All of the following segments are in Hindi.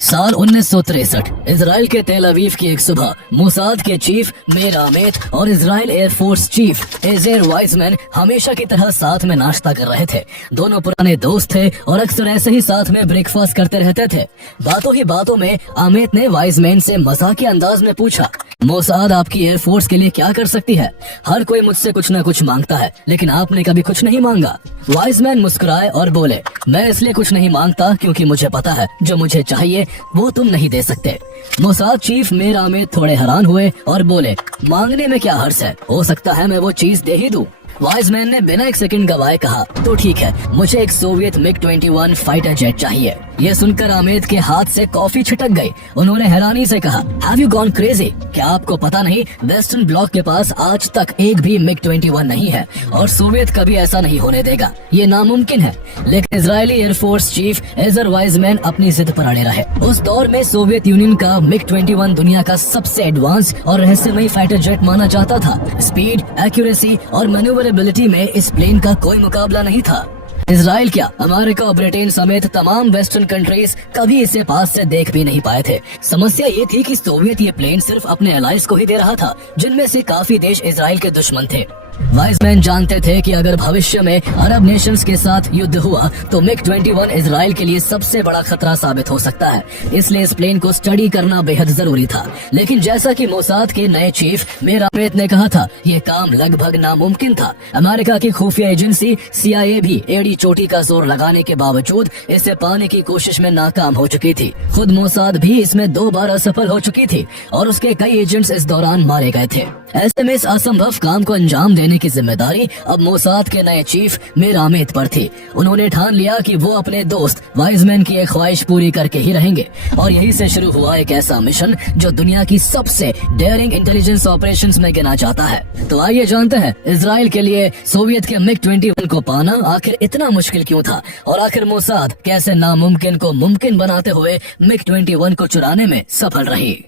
साल 1963 इजराइल के तेल अवीव की एक सुबह मोसाद के चीफ मेर आमेत और इजराइल एयरफोर्स चीफ एजेर वाइजमैन हमेशा की तरह साथ में नाश्ता कर रहे थे। दोनों पुराने दोस्त थे और अक्सर ऐसे ही साथ में ब्रेकफास्ट करते रहते थे। बातों ही बातों में आमेत ने वाइजमैन से मजाकी अंदाज में पूछा, मोसाद आपकी एयरफोर्स के लिए क्या कर सकती है? हर कोई मुझसे कुछ न कुछ मांगता है, लेकिन आपने कभी कुछ नहीं मांगा। वाइजमैन मुस्कुराए और बोले, मैं इसलिए कुछ नहीं मांगता क्योंकि मुझे पता है जो मुझे चाहिए वो तुम नहीं दे सकते। मोसाद चीफ मेर आमेत थोड़े हैरान हुए और बोले, मांगने में क्या हर्ज है, हो सकता है मैं वो चीज दे ही दूं। वाइजमैन ने बिना एक सेकंड गवाए कहा, तो ठीक है, मुझे एक सोवियत MiG-21 फाइटर जेट चाहिए। यह सुनकर आमेद के हाथ से कॉफी छिटक गई। उन्होंने हैरानी से कहा, हैव यू गॉन क्रेजी? क्या आपको पता नहीं वेस्टर्न ब्लॉक के पास आज तक एक भी MiG-21 नहीं है और सोवियत कभी ऐसा नहीं होने देगा, ये नामुमकिन है। लेकिन Israeli air force chief Ezer Weizman अपनी जिद पर अड़े रहे। उस दौर में सोवियत यूनियन का MiG-21 दुनिया का सबसे एडवांस और रहस्यमयी फाइटर जेट माना जाता था। स्पीड, एक्यूरेसी और मैन्यूवरेबिलिटी में इस प्लेन का कोई मुकाबला नहीं था। इजराइल क्या, अमेरिका और ब्रिटेन समेत तमाम वेस्टर्न कंट्रीज कभी इसे पास से देख भी नहीं पाए थे। समस्या ये थी कि सोवियत ये प्लेन सिर्फ अपने अलाइज को ही दे रहा था, जिनमें से काफी देश इजराइल के दुश्मन थे। वाइजमैन जानते थे कि अगर भविष्य में अरब नेशंस के साथ युद्ध हुआ तो MiG-21 इजराइल के लिए सबसे बड़ा खतरा साबित हो सकता है, इसलिए इस प्लेन को स्टडी करना बेहद जरूरी था। लेकिन जैसा कि मोसाद के नए चीफ मेर आमेत ने कहा था, ये काम लगभग नामुमकिन था। अमेरिका की खुफिया एजेंसी CIA भी एड़ी चोटी का जोर लगाने के बावजूद इसे पाने की कोशिश में नाकाम हो चुकी थी। खुद मोसाद भी इसमें 2 बार असफल हो चुकी थी और उसके कई एजेंट्स इस दौरान मारे गए थे। ऐसे में इस असंभव काम को अंजाम देने की जिम्मेदारी अब मोसाद के नए चीफ मेर आमेत पर थी। उन्होंने ठान लिया कि वो अपने दोस्त वाइजमैन की एक ख्वाहिश पूरी करके ही रहेंगे और यही से शुरू हुआ एक ऐसा मिशन जो दुनिया की सबसे डेयरिंग इंटेलिजेंस ऑपरेशंस में गिना जाता है। तो आइए जानते हैं, इजराइल के लिए सोवियत के MiG-21 को पाना आखिर इतना मुश्किल क्यों था और आखिर मोसाद कैसे नामुमकिन को मुमकिन बनाते हुए MiG-21 को चुराने में सफल रही।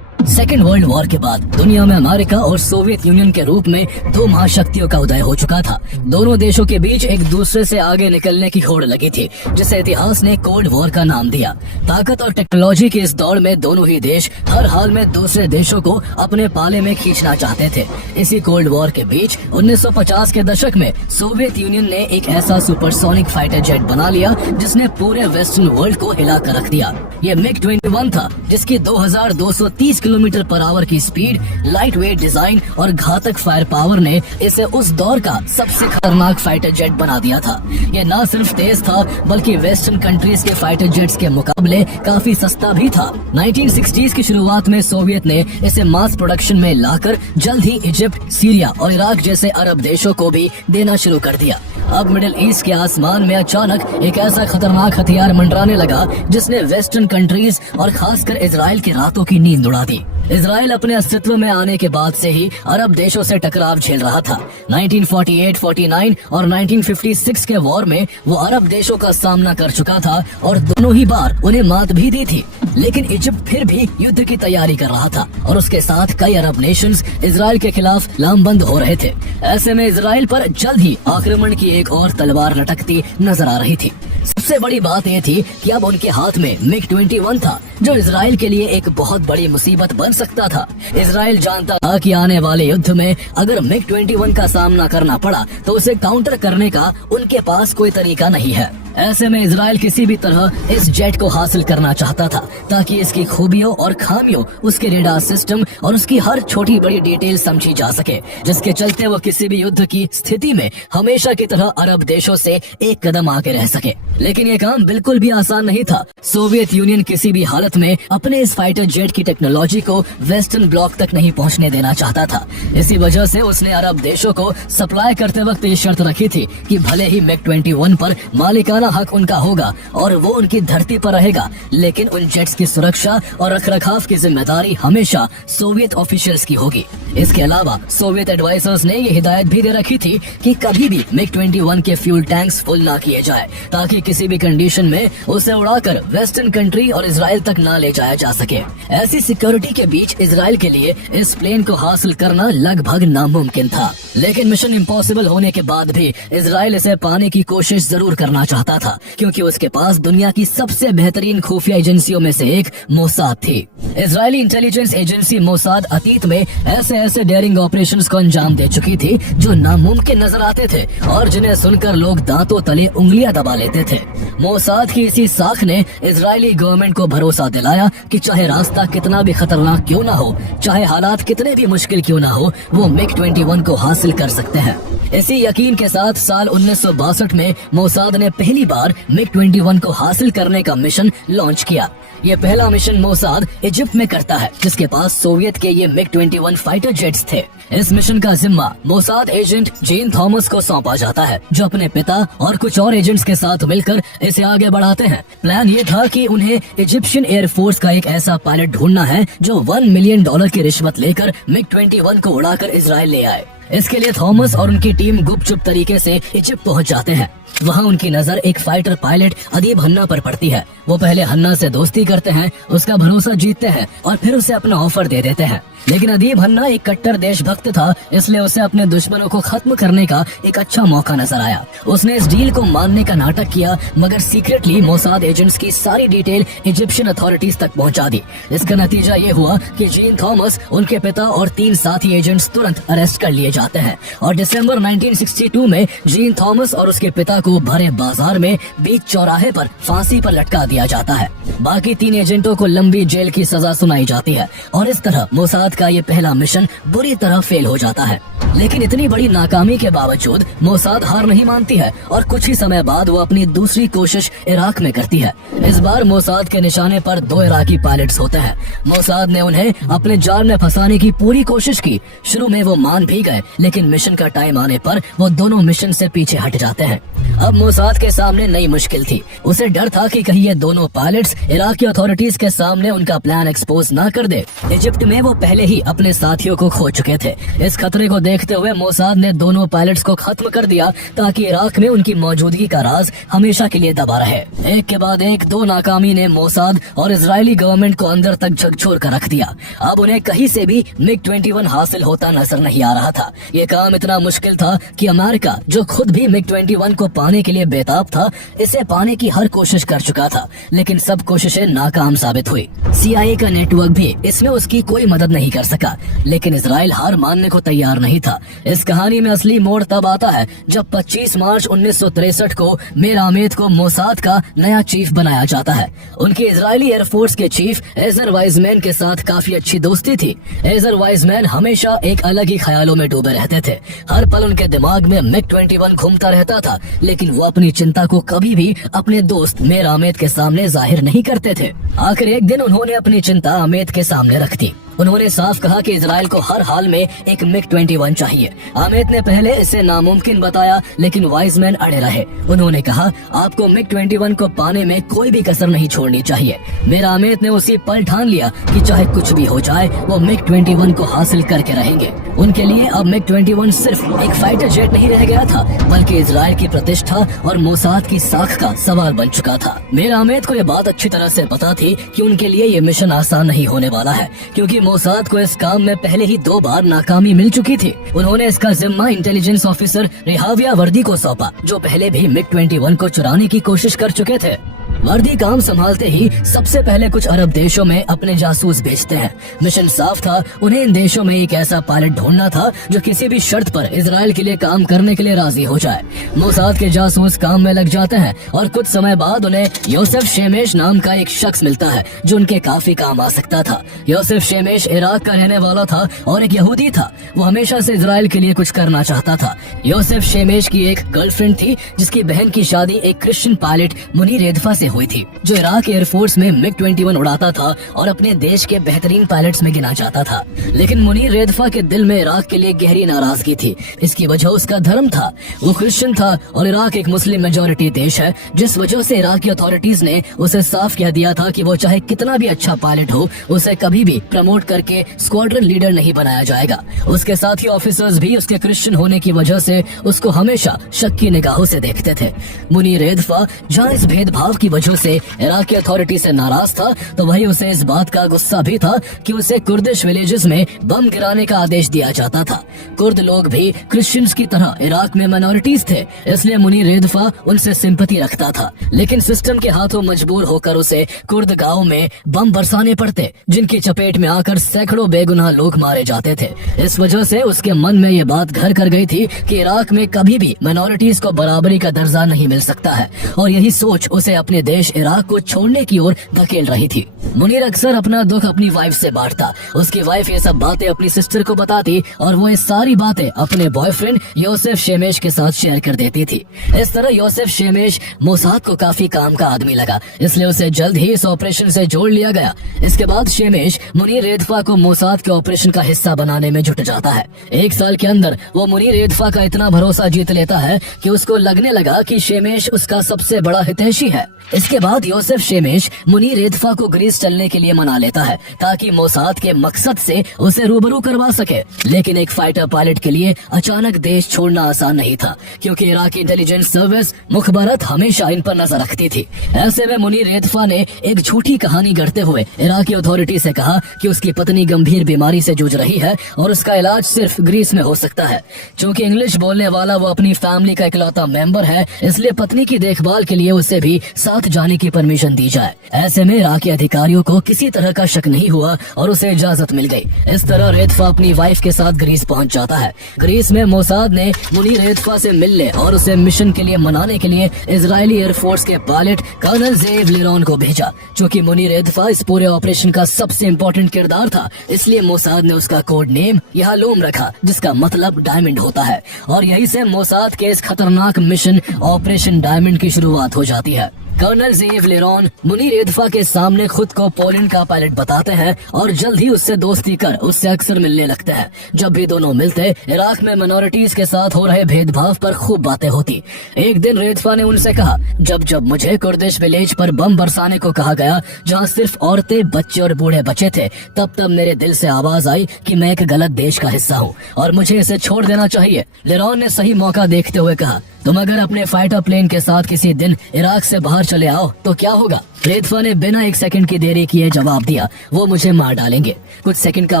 सेकेंड वर्ल्ड वॉर के बाद दुनिया में अमेरिका और सोवियत यूनियन के रूप में 2 महाशक्तियों का उदय हो चुका था। दोनों देशों के बीच एक दूसरे से आगे निकलने की होड़ लगी थी, जिसे इतिहास ने कोल्ड वॉर का नाम दिया। ताकत और टेक्नोलॉजी के इस दौड़ में दोनों ही देश हर हाल में दूसरे देशों को अपने पाले में खींचना चाहते थे। इसी कोल्ड वॉर के बीच 1950 के दशक में सोवियत यूनियन ने एक ऐसा सुपरसोनिक फाइटर जेट बना लिया जिसने पूरे वेस्टर्न वर्ल्ड को हिला कर रख दिया। ये MiG-21 था, जिसकी 2230 किलोमीटर पर आवर की स्पीड, लाइट वेट डिजाइन और घातक फायर पावर ने इसे उस दौर का सबसे खतरनाक फाइटर जेट बना दिया था। ये न सिर्फ तेज था बल्कि वेस्टर्न कंट्रीज के फाइटर जेट्स के मुकाबले काफी सस्ता भी था। 1960s की शुरुआत में सोवियत ने इसे मास प्रोडक्शन में लाकर जल्द ही इजिप्ट, सीरिया और इराक जैसे अरब देशों को भी देना शुरू कर दिया। अब मिडिल ईस्ट के आसमान में अचानक एक ऐसा खतरनाक हथियार मंडराने लगा जिसने वेस्टर्न कंट्रीज और खासकर इजराइल की रातों की नींद उड़ा दी। इजराइल अपने अस्तित्व में आने के बाद से ही अरब देशों से टकराव झेल रहा था। 1948-49 और 1956 के वॉर में वो अरब देशों का सामना कर चुका था और दोनों ही बार उन्हें मात भी दी थी। लेकिन इजिप्ट फिर भी युद्ध की तैयारी कर रहा था और उसके साथ कई अरब नेशंस इजराइल के खिलाफ लामबंद हो रहे थे। ऐसे में इजराइल पर जल्द ही आक्रमण की एक और तलवार लटकती नजर आ रही थी। सबसे बड़ी बात यह थी कि अब उनके हाथ में MiG-21 था, जो इजराइल के लिए एक बहुत बड़ी मुसीबत बन सकता था। इजराइल जानता था कि आने वाले युद्ध में अगर MiG-21 का सामना करना पड़ा तो उसे काउंटर करने का उनके पास कोई तरीका नहीं है। ऐसे में इजराइल किसी भी तरह इस जेट को हासिल करना चाहता था ताकि इसकी खूबियों और खामियों, उसके रेडार सिस्टम और उसकी हर छोटी बड़ी डिटेल समझी जा सके, जिसके चलते वो किसी भी युद्ध की स्थिति में हमेशा की तरह अरब देशों से एक कदम आगे रह सके। लेकिन ये काम बिल्कुल भी आसान नहीं था। सोवियत यूनियन किसी भी हालत में अपने इस फाइटर जेट की टेक्नोलॉजी को वेस्टर्न ब्लॉक तक नहीं पहुंचने देना चाहता था। इसी वजह से उसने अरब देशों को सप्लाई करते वक्त ये शर्त रखी थी कि भले ही MiG-21 पर मालिकाना हक उनका होगा और वो उनकी धरती पर रहेगा, लेकिन उन जेट्स की सुरक्षा और रखरखाव की जिम्मेदारी हमेशा सोवियत ऑफिशियल्स की होगी। इसके अलावा सोवियत एडवाइजर्स ने ये हिदायत भी दे रखी थी कि कभी भी MiG-21 के फ्यूल टैंक्स फुल ना किए जाए ताकि किसी भी कंडीशन में उसे उड़ाकर वेस्टर्न कंट्री और इजराइल तक ना ले जाया जा सके। ऐसी सिक्योरिटी के बीच इजराइल के लिए इस प्लेन को हासिल करना लगभग नामुमकिन था। लेकिन मिशन इम्पॉसिबल होने के बाद भी इजराइल इसे पाने की कोशिश जरूर करना चाहता चाहता था, क्योंकि उसके पास दुनिया की सबसे बेहतरीन खुफिया एजेंसियों में से एक मोसाद थी। इजरायली इंटेलिजेंस एजेंसी मोसाद अतीत में ऐसे डेयरिंग ऑपरेशंस को अंजाम दे चुकी थी जो नामुमकिन नजर आते थे और जिन्हें सुनकर लोग दांतों तले उंगलियां दबा लेते थे। मोसाद की इसी साख ने इजरायली गवर्नमेंट को भरोसा दिलाया कि चाहे रास्ता कितना भी खतरनाक क्यों ना हो, चाहे हालात कितने भी मुश्किल क्यों ना हो, वो MiG-21 को हासिल कर सकते हैं। इसी यकीन के साथ साल 1962 में मोसाद ने पहली बार MiG-21 को हासिल करने का मिशन लॉन्च किया। ये पहला मिशन मोसाद इजिप्ट में करता है, जिसके पास सोवियत के ये MiG-21 फाइटर जेट्स थे। इस मिशन का जिम्मा मोसाद एजेंट जीन थॉमस को सौंपा जाता है, जो अपने पिता और कुछ और एजेंट्स के साथ मिलकर इसे आगे बढ़ाते हैं। प्लान ये था कि उन्हें इजिप्शियन एयरफोर्स का एक ऐसा पायलट ढूंढना है जो $1 मिलियन की रिश्वत लेकर MiG-21 को उड़ाकर इजराइल ले आए। इसके लिए थॉमस और उनकी टीम गुपचुप तरीके से इजिप्ट पहुंच जाते हैं। वहां उनकी नजर एक फाइटर पायलट अदीब हन्ना पर पड़ती है। वो पहले हन्ना से दोस्ती करते हैं, उसका भरोसा जीतते हैं और फिर उसे अपना ऑफर दे देते हैं। लेकिन अदीब हन्ना एक कट्टर देशभक्त था, इसलिए उसे अपने दुश्मनों को खत्म करने का एक अच्छा मौका नजर आया। उसने इस डील को मानने का नाटक किया, मगर सीक्रेटली मोसाद एजेंट्स की सारी डिटेल इजिप्शियन अथॉरिटीज तक पहुंचा दी। इसका नतीजा ये हुआ कि जीन थॉमस, उनके पिता और 3 साथी एजेंट्स तुरंत अरेस्ट कर लिए जाते हैं और दिसंबर 1962 में जीन थॉमस और उसके पिता को भरे बाजार में बीच चौराहे पर फांसी पर लटका दिया जाता है। बाकी 3 एजेंटों को लंबी जेल की सजा सुनाई जाती है और इस तरह मोसाद का ये पहला मिशन बुरी तरह फेल हो जाता है। लेकिन इतनी बड़ी नाकामी के बावजूद मोसाद हार नहीं मानती है और कुछ ही समय बाद वो अपनी दूसरी कोशिश इराक में करती है। इस बार मोसाद के निशाने पर 2 इराकी पायलट्स होते हैं। मोसाद ने उन्हें अपने जाल में फंसाने की पूरी कोशिश की। शुरू में वो मान भी गए, लेकिन मिशन का टाइम आने पर वो दोनों मिशन से पीछे हट जाते हैं। अब मोसाद के सामने नई मुश्किल थी। उसे डर था कि कहीं ये दोनों पायलट्स इराकी अथॉरिटीज के सामने उनका प्लान एक्सपोज ना कर दे। इजिप्ट में वो पहले ही अपने साथियों को खो चुके थे। इस खतरे को देखते हुए मोसाद ने दोनों पायलट्स को खत्म कर दिया ताकि इराक में उनकी मौजूदगी का राज हमेशा के लिए दबा रहे। एक के बाद एक 2 नाकामी ने मोसाद और इजरायली गवर्नमेंट को अंदर तक झकझोर कर रख दिया। अब उन्हें कहीं से भी MiG-21 हासिल होता नजर नहीं आ रहा था। ये काम इतना मुश्किल था कि अमेरिका, जो खुद भी MiG-21 को पाने के लिए बेताब था, इसे पाने की हर कोशिश कर चुका था, लेकिन सब कोशिशें नाकाम साबित हुई। CIA का नेटवर्क भी इसमें उसकी कोई मदद नहीं कर सका। लेकिन इजराइल हार मानने को तैयार नहीं था। इस कहानी में असली मोड़ तब आता है जब 25 मार्च 1963 को मीर आमेद को मोसाद का नया चीफ बनाया जाता है। उनकी इजरायली एयरफोर्स के चीफ एजर वाइजमैन के साथ काफी अच्छी दोस्ती थी। एजर वाइजमैन हमेशा एक अलग ही ख्यालों में डूबे रहते थे। हर पल उनके दिमाग में MiG-21 घूमता रहता था, लेकिन वो अपनी चिंता को कभी भी अपने दोस्त मीर आमेद के सामने जाहिर नहीं करते थे। आखिर एक दिन उन्होंने अपनी चिंता आमेद के सामने रख दी। उन्होंने साफ कहा कि इजराइल को हर हाल में एक MiG-21 चाहिए। आमेद ने पहले इसे नामुमकिन बताया, लेकिन वाइजमैन अड़े रहे। उन्होंने कहा, आपको MiG-21 को पाने में कोई भी कसर नहीं छोड़नी चाहिए। मीर आमेद ने उसी पल ठान लिया कि चाहे कुछ भी हो जाए, वो MiG-21 को हासिल करके रहेंगे। उनके लिए अब MiG-21 सिर्फ एक फाइटर जेट नहीं रह गया था, बल्कि इजराइल की प्रतिष्ठा और मोसाद की साख का सवाल बन चुका था। मीर आमेद को ये बात अच्छी तरह से पता थी कि उनके लिए ये मिशन आसान नहीं होने वाला है, क्योंकि मोसाद को इस काम में पहले ही 2 बार नाकामी मिल चुकी थी। उन्होंने इसका जिम्मा इंटेलिजेंस ऑफिसर रिहाविया वर्दी को सौंपा, जो पहले भी MiG-21 को चुराने की कोशिश कर चुके थे। वर्दी काम संभालते ही सबसे पहले कुछ अरब देशों में अपने जासूस भेजते हैं। मिशन साफ था, उन्हें इन देशों में एक ऐसा पायलट ढूंढना था जो किसी भी शर्त पर इजराइल के लिए काम करने के लिए राजी हो जाए। मोसाद के जासूस काम में लग जाते हैं और कुछ समय बाद उन्हें योसेफ शेमेश नाम का एक शख्स मिलता है जो उनके काफी काम आ सकता था। योसेफ शेमेश इराक का रहने वाला था और एक यहूदी था। वो हमेशा से इजराइल के लिए कुछ करना चाहता था। योसेफ शेमेश की एक गर्लफ्रेंड थी जिसकी बहन की शादी एक क्रिश्चियन पायलट मुनीर रेदफा से हुई थी, जो इराक एयरफोर्स में MiG-21 उड़ाता था और अपने देश के बेहतरीन पायलट्स में गिना जाता था। लेकिन मुनीर रेदफा के दिल में इराक के लिए गहरी नाराजगी थी। इसकी वजह उसका धर्म था। वो क्रिश्चियन था और इराक एक मुस्लिम मेजोरिटी देश है, जिस वजह से इराकी अथॉरिटीज ने उसे साफ कह दिया था कि वो चाहे कितना भी अच्छा पायलट हो, उसे कभी भी प्रमोट करके स्क्वाड्रन लीडर नहीं बनाया जाएगा। उसके साथी ऑफिसर्स भी उसके क्रिश्चियन होने की वजह से उसको हमेशा शक की निगाहों से देखते थे। मुनीर रेदफा जहाँ इस भेदभाव की वजह वजह से इराकी अथॉरिटी से नाराज था, तो वही उसे इस बात का गुस्सा भी था कि उसे कुर्दिश विलेजेस में बम गिराने का आदेश दिया जाता था। कुर्द लोग भी क्रिश्चियंस की तरह इराक में माइनॉरिटीज थे, इसलिए मुनीर रेदफा उनसे सिंपैथी रखता था। लेकिन सिस्टम के हाथों मजबूर होकर उसे कुर्द गाँव में बम बरसाने पड़ते, जिनकी चपेट में आकर सैकड़ों बेगुनाह लोग मारे जाते थे। इस वजह से उसके मन में ये बात घर कर गई थी कि इराक में कभी भी माइनॉरिटीज को बराबरी का दर्जा नहीं मिल सकता है, और यही सोच उसे अपने देश इराक को छोड़ने की ओर धकेल रही थी। मुनीर अक्सर अपना दुख अपनी वाइफ से बांटता। उसकी वाइफ ये सब बातें अपनी सिस्टर को बताती और वो ये सारी बातें अपने बॉयफ्रेंड योसेफ शेमेश के साथ शेयर कर देती थी। इस तरह योसेफ शेमेश मोसाद को काफी काम का आदमी लगा, इसलिए उसे जल्द ही इस ऑपरेशन से जोड़ लिया गया। इसके बाद शेमेश मुनीर रेदफा को मोसाद के ऑपरेशन का हिस्सा बनाने में जुट जाता है। 1 साल के अंदर वो मुनीर रेदफा का इतना भरोसा जीत लेता है कि उसको लगने लगा कि शेमेश उसका सबसे बड़ा हितैषी है। इसके बाद योसेफ शेमेश मुनीर रेदफा को ग्रीस चलने के लिए मना लेता है, ताकि मोसाद के मकसद से उसे रूबरू करवा सके। लेकिन एक फाइटर पायलट के लिए अचानक देश छोड़ना आसान नहीं था, क्योंकि इराकी इंटेलिजेंस सर्विस मुखबरत हमेशा इन पर नजर रखती थी। ऐसे में मुनीर रेदफा ने एक झूठी कहानी गढ़ते हुए इराकी अथॉरिटी से कहा कि उसकी पत्नी गंभीर बीमारी से जूझ रही है और उसका इलाज सिर्फ ग्रीस में हो सकता है। चूँकि इंग्लिश बोलने वाला वो अपनी फैमिली का इकलौता मेंबर है, इसलिए पत्नी की देखभाल के लिए उसे भी साथ जाने की परमिशन दी जाए। ऐसे में इराकी अधिकारियों को किसी तरह का शक नहीं हुआ और उसे इजाजत मिल गई। इस तरह रेदफा अपनी वाइफ के साथ ग्रीस पहुंच जाता है। ग्रीस में मोसाद ने मुनीर रेदफा से मिलने और उसे मिशन के लिए मनाने के लिए इजरायली एयरफोर्स के पायलट कर्नल ज़ेव लिरॉन को भेजा। चूँकि मुनीर रेदफा इस पूरे ऑपरेशन का सबसे इम्पोर्टेंट किरदार था, इसलिए मोसाद ने उसका कोड नेम यहालूम रखा, जिसका मतलब डायमंड होता है। और यही से मोसाद के इस खतरनाक मिशन ऑपरेशन डायमंड की शुरुआत हो जाती है। कर्नल ज़ेव लिरॉन मुनीर रेदफा के सामने खुद को पोलैंड का पायलट बताते हैं और जल्द ही उससे दोस्ती कर उससे अक्सर मिलने लगते हैं। जब भी दोनों मिलते, इराक में माइनॉरिटीज के साथ हो रहे भेदभाव पर खूब बातें होती। एक दिन रेदफा ने उनसे कहा, जब जब मुझे कुर्दिश विलेज पर बम बरसाने को कहा गया, जहाँ सिर्फ औरतें, बच्चे और बूढ़े बचे थे, तब तब मेरे दिल से आवाज आई कि मैं एक गलत देश का हिस्सा हूँ और मुझे इसे छोड़ देना चाहिए। लिरॉन ने सही मौका देखते हुए कहा, तुम अगर अपने फाइटर प्लेन के साथ किसी दिन इराक से बाहर चले आओ तो क्या होगा? रेदफा ने बिना 1 सेकंड की देरी किए जवाब दिया, वो मुझे मार डालेंगे। कुछ सेकंड का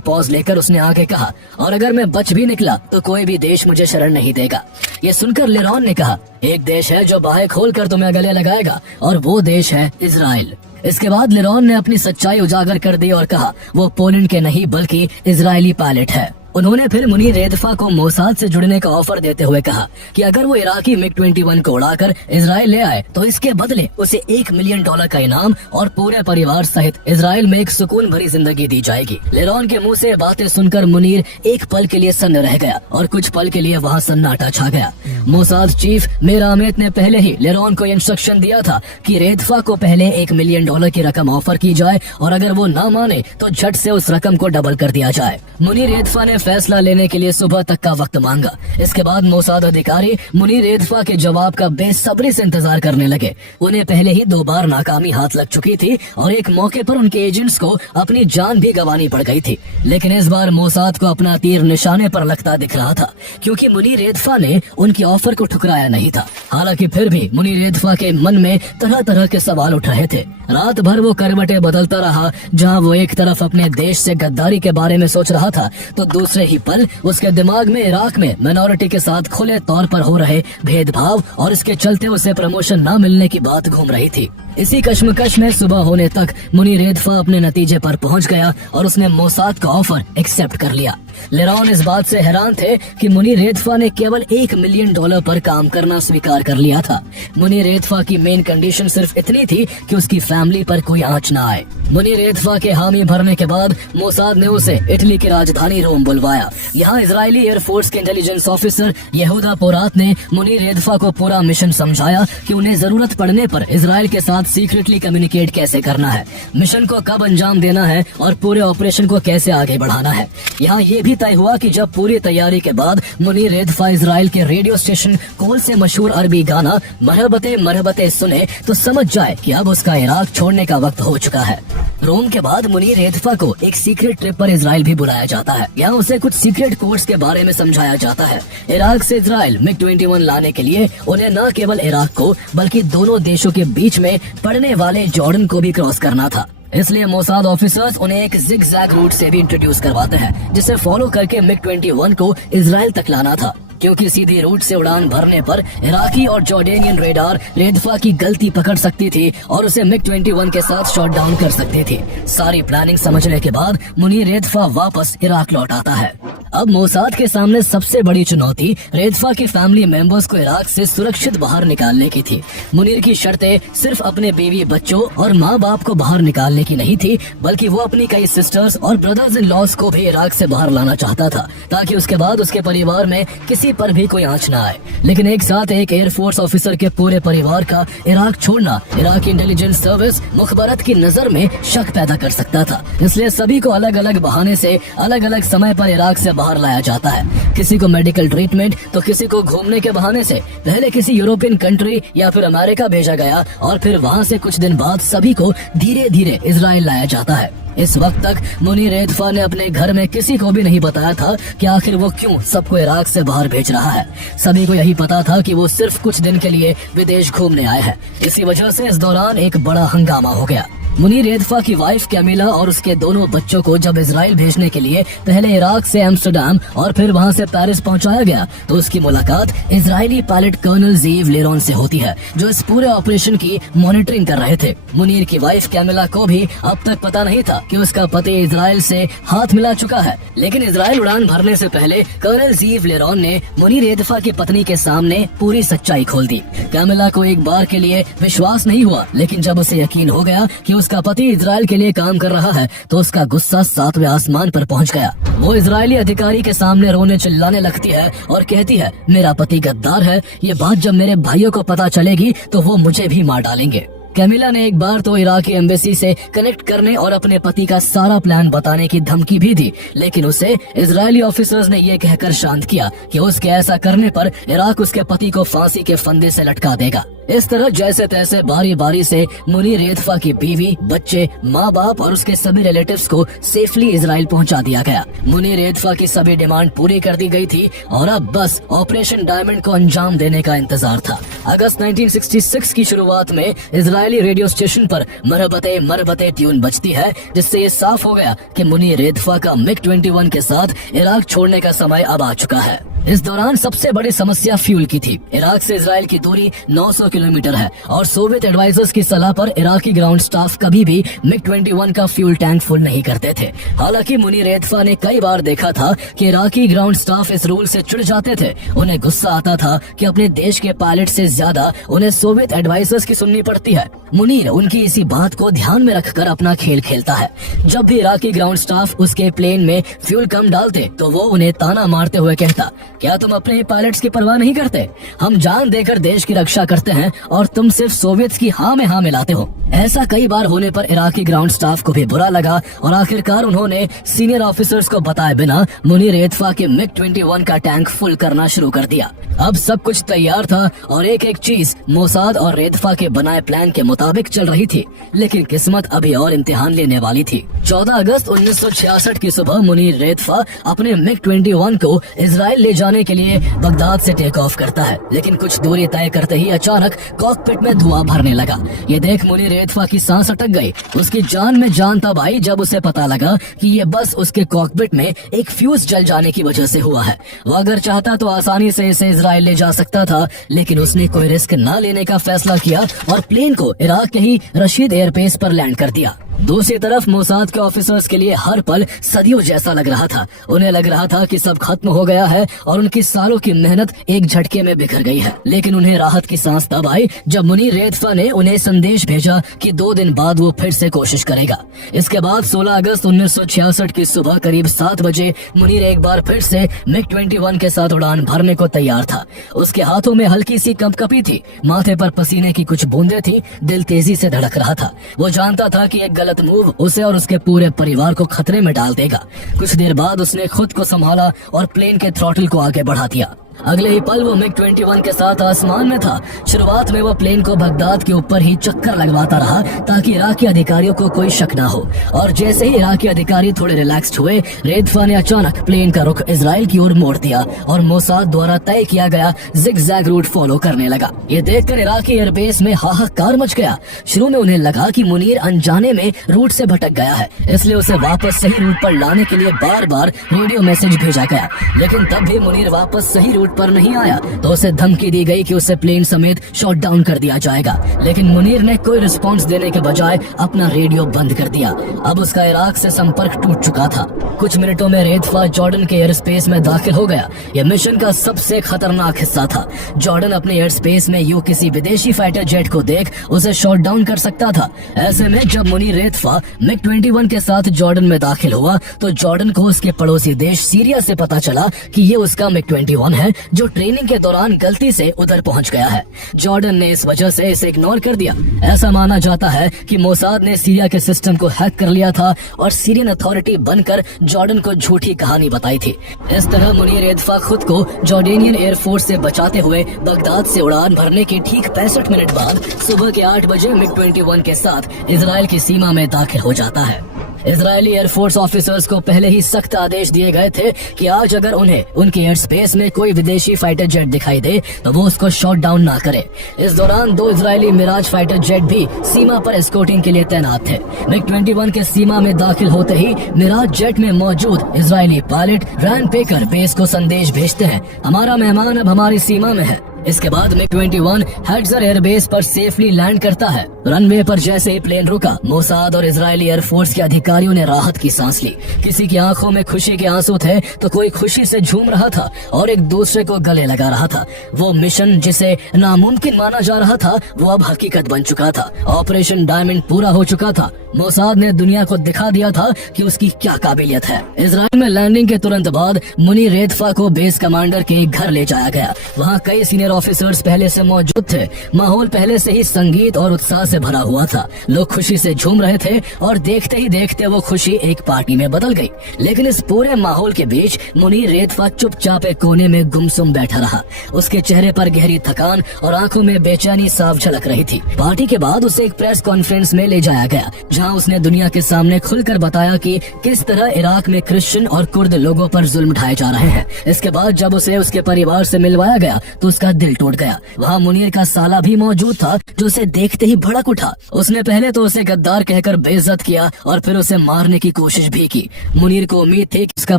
पॉज लेकर उसने आगे कहा, और अगर मैं बच भी निकला तो कोई भी देश मुझे शरण नहीं देगा। ये सुनकर लिरॉन ने कहा, एक देश है जो बाहें खोलकर तुम्हें गले लगाएगा, और वो देश है इजराइल। इसके बाद लिरॉन ने अपनी सच्चाई उजागर कर दी और कहा, वो पोलैंड के नहीं बल्कि इजरायली पायलट है। उन्होंने फिर मुनीर रेदफा को मोसाद से जुड़ने का ऑफर देते हुए कहा कि अगर वो इराकी MiG-21 को उड़ाकर इजराइल ले आए तो इसके बदले उसे $1 मिलियन का इनाम और पूरे परिवार सहित इजराइल में एक सुकून भरी जिंदगी दी जाएगी। लिरॉन के मुंह से बातें सुनकर मुनीर एक पल के लिए सन्न रह गया और कुछ पल के लिए वहाँ सन्नाटा छा गया। मोसाद चीफ मीर आहमेद ने पहले ही लिरॉन को इंस्ट्रक्शन दिया था कि रेदफा को पहले $1 मिलियन की रकम ऑफर की जाए और अगर वो न माने तो झट से उस रकम को डबल कर दिया जाए। मुनीर रेदफा ने फैसला लेने के लिए सुबह तक का वक्त मांगा। इसके बाद मोसाद अधिकारी मुनीर रेदफा के जवाब का बेसब्री से इंतजार करने लगे। उन्हें पहले ही 2 बार नाकामी हाथ लग चुकी थी और एक मौके पर उनके एजेंट्स को अपनी जान भी गंवानी पड़ गई थी। लेकिन इस बार मोसाद को अपना तीर निशाने पर लगता दिख रहा था, क्योंकि मुनीर रेदफा ने उनके ऑफर को ठुकराया नहीं था। हालांकि फिर भी मुनीर रेदफा के मन में तरह तरह के सवाल उठ रहे थे। रात भर वो करवटें बदलता रहा। जहाँ वो एक तरफ अपने देश से गद्दारी के बारे में सोच रहा था, तो दूसरे ही पल उसके दिमाग में इराक में माइनॉरिटी के साथ खुले तौर पर हो रहे भेदभाव और इसके चलते उसे प्रमोशन न मिलने की बात घूम रही थी। इसी कश्मकश में सुबह होने तक मुनीर रेदफा अपने नतीजे पर पहुंच गया और उसने मोसाद का ऑफर एक्सेप्ट कर लिया। लिरॉन इस बात से हैरान थे कि मुनीर रेदफा ने केवल $1 मिलियन पर काम करना स्वीकार कर लिया था। मुनीर रेदफा की मेन कंडीशन सिर्फ इतनी थी कि उसकी फैमिली पर कोई आंच न आए। मुनीर रेदफा के हामी भरने के बाद मोसाद ने उसे इटली की राजधानी रोम बुलवाया। यहाँ इजरायली एयरफोर्स के इंटेलिजेंस ऑफिसर यहूदा पोरात ने मुनीर रेदफा को पूरा मिशन समझाया कि उन्हें जरूरत पड़ने पर इजराइल के साथ सीक्रेटली कम्युनिकेट कैसे करना है, मिशन को कब अंजाम देना है और पूरे ऑपरेशन को कैसे आगे बढ़ाना है। यहाँ ये भी तय हुआ कि जब पूरी तैयारी के बाद मुनीर रेदफा इजराइल के रेडियो स्टेशन कोल से मशहूर अरबी गाना मरहबते मरहबते सुने तो समझ जाए कि अब उसका इराक छोड़ने का वक्त हो चुका है। रोम के बाद मुनीर रेतफा को एक सीक्रेट ट्रिप पर इजराइल भी बुलाया जाता है। यहाँ उसे कुछ सीक्रेट कोड्स के बारे में समझाया जाता है। इराक से इजराइल MiG-21 लाने के लिए उन्हें न केवल इराक को बल्कि दोनों देशों के बीच में पड़ने वाले जॉर्डन को भी क्रॉस करना था। इसलिए मोसाद ऑफिसर्स उन्हें एक जिग-जैग रूट से भी इंट्रोड्यूस करवाते हैं, जिसे फॉलो करके MiG-21 को इजराइल तक लाना था, क्योंकि सीधी रूट से उड़ान भरने पर इराकी और जॉर्डेनियन रेडार रेतफा की गलती पकड़ सकती थी और उसे MiG-21 के साथ शॉट डाउन कर सकती थी। सारी प्लानिंग समझने के बाद मुनीर रेतफा वापस इराक लौट आता है। अब मोसाद के सामने सबसे बड़ी चुनौती रेतफा की फैमिली मेंबर्स को इराक से सुरक्षित बाहर निकालने की थी। मुनीर की शर्तें सिर्फ अपने बीवी बच्चों और माँ बाप को बाहर निकालने की नहीं थी, बल्कि वो अपनी कई सिस्टर्स और ब्रदर्स इन लॉस को भी इराक से बाहर लाना चाहता था, ताकि उसके बाद उसके परिवार में किसी पर भी कोई आंच न आए। लेकिन एक साथ एक एयरफोर्स ऑफिसर के पूरे परिवार का इराक छोड़ना इराक इंटेलिजेंस सर्विस मुखबरत की नजर में शक पैदा कर सकता था। इसलिए सभी को अलग अलग बहाने से अलग अलग समय पर इराक से बाहर लाया जाता है। किसी को मेडिकल ट्रीटमेंट तो किसी को घूमने के बहाने से पहले किसी यूरोपियन कंट्री या फिर अमेरिका भेजा गया और फिर वहाँ से कुछ दिन बाद सभी को धीरे धीरे इजराइल लाया जाता है। इस वक्त तक मुनीर रेतफा ने अपने घर में किसी को भी नहीं बताया था कि आखिर वो क्यों सबको इराक से बाहर भेज रहा है। सभी को यही पता था कि वो सिर्फ कुछ दिन के लिए विदेश घूमने आए हैं। इसी वजह से इस दौरान एक बड़ा हंगामा हो गया। मुनीर रेतफा की वाइफ कैमिला और उसके दोनों बच्चों को जब इजराइल भेजने के लिए पहले इराक से एम्स्टर्डम और फिर वहां से पेरिस पहुंचाया गया, तो उसकी मुलाकात इजरायली पायलट कर्नल ज़ीव लेरॉन से होती है, जो इस पूरे ऑपरेशन की मॉनिटरिंग कर रहे थे। मुनीर की वाइफ कैमिला को भी अब तक पता नहीं था कि उसका पति इजराइल से हाथ मिला चुका है। लेकिन इजराइल उड़ान भरने से पहले कर्नल ज़ीव लेरॉन ने मुनीर रेतफा की पत्नी के सामने पूरी सच्चाई खोल दी। कैमिला को एक बार के लिए विश्वास नहीं हुआ, लेकिन जब उसे यकीन हो गया कि उसका पति इजराइल के लिए काम कर रहा है, तो उसका गुस्सा 7वें आसमान पर पहुंच गया। वो इजरायली अधिकारी के सामने रोने चिल्लाने लगती है और कहती है, मेरा पति गद्दार है, ये बात जब मेरे भाइयों को पता चलेगी तो वो मुझे भी मार डालेंगे। कैमिला ने एक बार तो इराकी एम्बेसी से कनेक्ट करने और अपने पति का सारा प्लान बताने की धमकी भी दी, लेकिन उसे इजरायली ऑफिसर्स ने ये कहकर शांत किया कि उसके ऐसा करने पर इराक उसके पति को फांसी के फंदे से लटका देगा। इस तरह जैसे तैसे बारी बारी से मुनीर रेतफा की बीवी, बच्चे, माँ बाप और उसके सभी रिलेटिव्स को सेफली इजराइल पहुंचा दिया गया। मुनीर रेतफा की सभी डिमांड पूरी कर दी गई थी और अब बस ऑपरेशन डायमंड को अंजाम देने का इंतजार था। अगस्त 1966 की शुरुआत में इजरायली रेडियो स्टेशन पर मरहबते मरहबते ट्यून बजती है, जिससे ये साफ हो गया कि मुनीर रेतफा का MiG-21 के साथ इराक छोड़ने का समय अब आ चुका है। इस दौरान सबसे बड़ी समस्या फ्यूल की थी। इराक से इजराइल की दूरी 900 किलोमीटर है और सोवियत एडवाइजर्स की सलाह पर इराकी ग्राउंड स्टाफ कभी भी MiG-21 का फ्यूल टैंक फुल नहीं करते थे। हालांकि मुनीर रेतफा ने कई बार देखा था कि इराकी ग्राउंड स्टाफ इस रूल से चिढ़ जाते थे। उन्हें गुस्सा आता था कि अपने देश के पायलट से ज्यादा उन्हें सोवियत एडवाइजर्स की सुननी पड़ती है। मुनीर उनकी इसी बात को ध्यान में रखकर अपना खेल खेलता है। जब भी इराकी ग्राउंड स्टाफ उसके प्लेन में फ्यूल कम डालते तो वो उन्हें ताना मारते हुए कहता, क्या तुम अपने पायलट्स की परवाह नहीं करते? हम जान देकर देश की रक्षा करते हैं और तुम सिर्फ सोवियत्स की हाँ में हाँ मिलाते हो। ऐसा कई बार होने पर इराकी ग्राउंड स्टाफ को भी बुरा लगा और आखिरकार उन्होंने सीनियर ऑफिसर्स को बताए बिना मुनीर रेतफा के MiG-21 का टैंक फुल करना शुरू कर दिया। अब सब कुछ तैयार था और एक एक चीज मोसाद और रेतफा के बनाए प्लान के मुताबिक चल रही थी, लेकिन किस्मत अभी और इम्तिहान लेने वाली थी। 14 अगस्त 1966 की सुबह मुनीर रेतफा अपने MiG-21 को इजराइल ले जाने के लिए बगदाद से टेक ऑफ करता है, लेकिन कुछ दूरी तय करते ही अचानक कॉकपिट में धुआं भरने लगा। ये देख मुनीर रेतफा की सांस अटक गई। उसकी जान में जान तब आई जब उसे पता लगा कि ये बस उसके कॉकपिट में एक फ्यूज जल जाने की वजह से हुआ है। वो अगर चाहता तो आसानी से इसे इजराइल ले जा सकता था, लेकिन उसने कोई रिस्क न लेने का फैसला किया और प्लेन को इराक के ही रशीद एयरबेस पर लैंड कर दिया। दूसरी तरफ मोसाद के ऑफिसर्स के लिए हर पल सदियों जैसा लग रहा था। उन्हें लग रहा था कि सब खत्म हो गया है और उनकी सालों की मेहनत एक झटके में बिखर गई है। लेकिन उन्हें राहत की सांस तब आई जब मुनीर रेतफा ने उन्हें संदेश भेजा कि 2 दिन बाद वो फिर से कोशिश करेगा। इसके बाद 16 अगस्त 1966 की सुबह करीब 7 बजे मुनीर एक बार फिर से MiG-21 के साथ उड़ान भरने को तैयार था। उसके हाथों में हल्की सी कंपकपी थी, माथे पर पसीने की कुछ बूंदें थी, दिल तेजी से धड़क रहा था। वो जानता था कि एक गलत मूव उसे और उसके पूरे परिवार को खतरे में डाल देगा। कुछ देर बाद उसने खुद को संभाला और प्लेन के थ्रॉटल को आगे बढ़ा दिया। अगले ही पल वो मिग 21 के साथ आसमान में था। शुरुआत में वो प्लेन को बगदाद के ऊपर ही चक्कर लगवाता रहा ताकि इराकी अधिकारियों को कोई शक ना हो, और जैसे ही इराकी अधिकारी थोड़े रिलैक्स्ड हुए, रेदफा ने अचानक प्लेन का रुख इजराइल की ओर मोड़ दिया और मोसाद द्वारा तय किया गया जिगजैग रूट फॉलो करने लगा। ये देखकर इराकी एयरबेस में हाहाकार मच गया। शुरू में उन्हें लगा कि मुनीर अनजाने में रूट से भटक गया है, इसलिए उसे वापस सही रूट पर लाने के लिए बार बार रेडियो मैसेज भेजा गया, लेकिन तब भी मुनीर वापस सही रूट पर नहीं आया तो उसे धमकी दी गई कि उसे प्लेन समेत शॉट डाउन कर दिया जाएगा। लेकिन मुनीर ने कोई रिस्पॉन्स देने के बजाय अपना रेडियो बंद कर दिया। अब उसका इराक से संपर्क टूट चुका था। कुछ मिनटों में रेदफा जॉर्डन के एयर स्पेस में दाखिल हो गया। यह मिशन का सबसे खतरनाक हिस्सा था। जॉर्डन अपने एयर स्पेस में यूं किसी विदेशी फाइटर जेट को देख उसे शॉट डाउन कर सकता था। ऐसे में जब मुनीर रेदफा मिग 21 के साथ जॉर्डन में दाखिल हुआ तो जॉर्डन को उसके पड़ोसी देश सीरिया से पता चला कि ये उसका मिग 21 है जो ट्रेनिंग के दौरान गलती से उधर पहुंच गया है। जॉर्डन ने इस वजह से इसे इग्नोर कर दिया। ऐसा माना जाता है कि मोसाद ने सीरिया के सिस्टम को हैक कर लिया था और सीरियन अथॉरिटी बनकर जॉर्डन को झूठी कहानी बताई थी। इस तरह मुनीर रेदफा खुद को जॉर्डेनियन एयरफोर्स से बचाते हुए बगदाद से उड़ान भरने के ठीक 65 मिनट बाद सुबह के 8 बजे मिग 21 के साथ इजराइल की सीमा में दाखिल हो जाता है। इजरायली एयरफोर्स ऑफिसर्स को पहले ही सख्त आदेश दिए गए थे कि आज अगर उन्हें उनके एयर स्पेस में कोई विदेशी फाइटर जेट दिखाई दे तो वो उसको शॉट डाउन ना करे। इस दौरान 2 इजरायली मिराज फाइटर जेट भी सीमा पर एस्कॉर्टिंग के लिए तैनात थे। मिग 21 के सीमा में दाखिल होते ही मिराज जेट में मौजूद इजरायली पायलट रैन पेकर बेस को संदेश भेजते हैं, हमारा मेहमान अब हमारी सीमा में है। इसके बाद मिग 21 हेडजर एयरबेस पर सेफली लैंड करता है। रनवे पर जैसे ही प्लेन रुका, मोसाद और इजरायली एयरफोर्स के अधिकारियों ने राहत की सांस ली। किसी की आंखों में खुशी के आंसू थे तो कोई खुशी से झूम रहा था और एक दूसरे को गले लगा रहा था। वो मिशन जिसे नामुमकिन माना जा रहा था वो अब हकीकत बन चुका था। ऑपरेशन डायमंड पूरा हो चुका था। मोसाद ने दुनिया को दिखा दिया था कि उसकी क्या काबिलियत है। इजराइल में लैंडिंग के तुरंत बाद मुनीर रेदफा को बेस कमांडर के घर ले जाया गया। वहाँ कई सीनियर ऑफिसर्स पहले से मौजूद थे। माहौल पहले से ही संगीत और उत्साह से भरा हुआ था। लोग खुशी से झूम रहे थे और देखते ही देखते वो खुशी एक पार्टी में बदल गई। लेकिन इस पूरे माहौल के बीच मुनीर रेदफा चुपचाप एक कोने में गुमसुम बैठा रहा। उसके चेहरे पर गहरी थकान और आंखों में बेचैनी साफ झलक रही थी। पार्टी के बाद उसे एक प्रेस कॉन्फ्रेंस में ले जाया गया जहां उसने दुनिया के सामने खुलकर बताया कि किस तरह इराक में क्रिश्चियन और कुर्द लोगों पर जुल्म ढाए जा रहे हैं। इसके बाद जब उसे उसके परिवार से मिलवाया गया तो उसका दिल टूट गया। वहाँ मुनीर का साला भी मौजूद था जो उसे देखते ही भड़क उठा। उसने पहले तो उसे गद्दार कहकर बेइज्जत किया और फिर उसे मारने की कोशिश भी की। मुनीर को उम्मीद थी कि उसका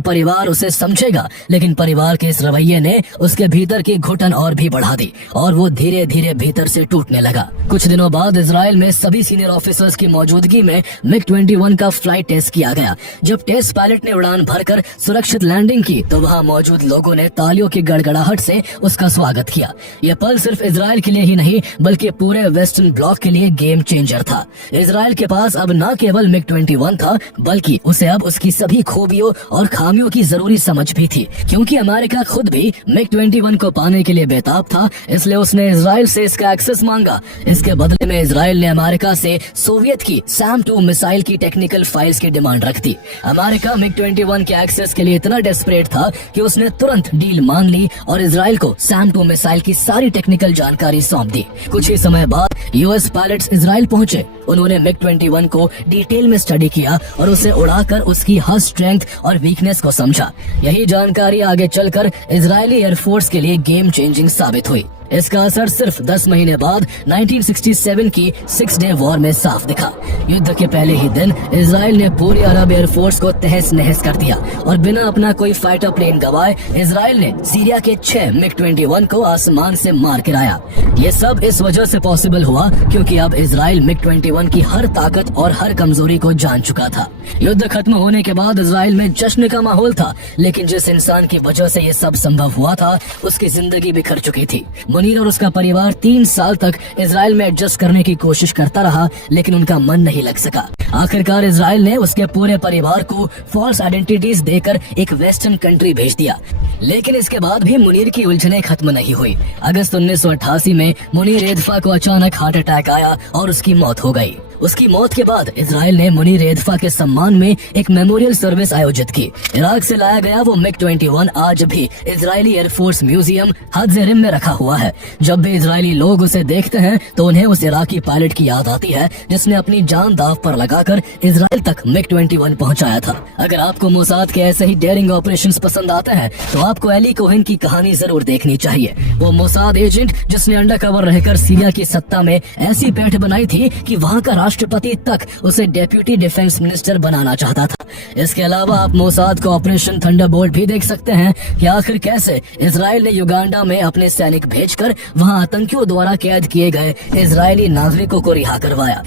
परिवार उसे समझेगा, लेकिन परिवार के इस रवैये ने उसके भीतर की घुटन और भी बढ़ा दी और वो धीरे धीरे भीतर से टूटने लगा। कुछ दिनों बाद इजराइल में सभी सीनियर ऑफिसर्स की मौजूदगी में मिग 21 का फ्लाइट टेस्ट किया गया। जब टेस्ट पायलट ने उड़ान भरकर सुरक्षित लैंडिंग की तो वहाँ मौजूद लोगों ने तालियों की गड़गड़ाहट से उसका स्वागत किया। यह पल सिर्फ इजराइल के लिए ही नहीं बल्कि पूरे वेस्टर्न ब्लॉक के लिए गेम चेंजर था। इजराइल के पास अब न केवल मिग 21 था बल्कि उसे अब उसकी सभी खूबियों और खामियों की जरूरी समझ भी थी। क्योंकि अमेरिका खुद भी मिग 21 को पाने के लिए बेताब था, इसलिए उसने इजराइल से इसका एक्सेस मांगा। इसके बदले में इजराइल ने अमेरिका से सोवियत की सैम 2 मिसाइल की टेक्निकल फाइल्स की डिमांड रख दी। अमेरिका मिग 21 के एक्सेस के लिए इतना डेस्परेट था कि उसने तुरंत डील मांग ली और इजराइल को सैम 2 मिसाइल की सारी टेक्निकल जानकारी सौंप दी। कुछ ही समय बाद यूएस पायलट्स इजराइल पहुंचे। उन्होंने मिग 21 को डिटेल में स्टडी किया और उसे उड़ाकर उसकी हर स्ट्रेंथ और वीकनेस को समझा। यही जानकारी आगे चलकर इजरायली एयरफोर्स के लिए गेम चेंजिंग साबित हुई। इसका असर सिर्फ 10 महीने बाद 1967 की 6 डे वॉर में साफ दिखा। युद्ध के पहले ही दिन इजराइल ने पूरी अरब एयरफोर्स को तहस नहस कर दिया और बिना अपना कोई फाइटर प्लेन गवाए इजराइल ने सीरिया के 6 मिग 21 को आसमान से मार गिराया। ये सब इस वजह से पॉसिबल हुआ क्योंकि अब इजराइल मिग 21 की हर ताकत और हर कमजोरी को जान चुका था। युद्ध खत्म होने के बाद इजराइल में जश्न का माहौल था, लेकिन जिस इंसान की वजह से ये सब संभव हुआ था उसकी जिंदगी बिखर चुकी थी। मुनीर और उसका परिवार 3 साल तक इजराइल में एडजस्ट करने की कोशिश करता रहा, लेकिन उनका मन नहीं लग सका। आखिरकार इजराइल ने उसके पूरे परिवार को फॉल्स आइडेंटिटीज देकर एक वेस्टर्न कंट्री भेज दिया। लेकिन इसके बाद भी मुनीर की उलझने खत्म नहीं हुई। अगस्त 1988 में मुनीर रेदफा को अचानक हार्ट अटैक आया और उसकी मौत हो गई। उसकी मौत के बाद इजराइल ने मुनीर एदफा के सम्मान में एक मेमोरियल सर्विस आयोजित की। इराक से लाया गया वो MiG-21 आज भी इजरायली एयरफोर्स म्यूजियम हद-ए-रिम में रखा हुआ है। जब भी इजरायली लोग उसे देखते हैं तो उन्हें उस इराकी पायलट की याद आती है जिसने अपनी जान दांव पर लगाकर इजराइल तक MiG-21 पहुंचाया था। अगर आपको मोसाद के ऐसे ही डेयरिंग ऑपरेशंस पसंद आते हैं तो आपको एली कोहेन की कहानी जरूर देखनी चाहिए। वो मोसाद एजेंट जिसने अंडरकवर रहकर सीरिया की सत्ता में ऐसी पैठ बनाई थी कि वहां का राष्ट्रपति तक उसे डेप्यूटी डिफेंस मिनिस्टर बनाना चाहता था। इसके अलावा आप मोसाद का ऑपरेशन थंडरबोल्ट भी देख सकते हैं कि आखिर कैसे इजराइल ने युगांडा में अपने सैनिक भेजकर वहां आतंकियों द्वारा कैद किए गए इजरायली नागरिकों को रिहा करवाया।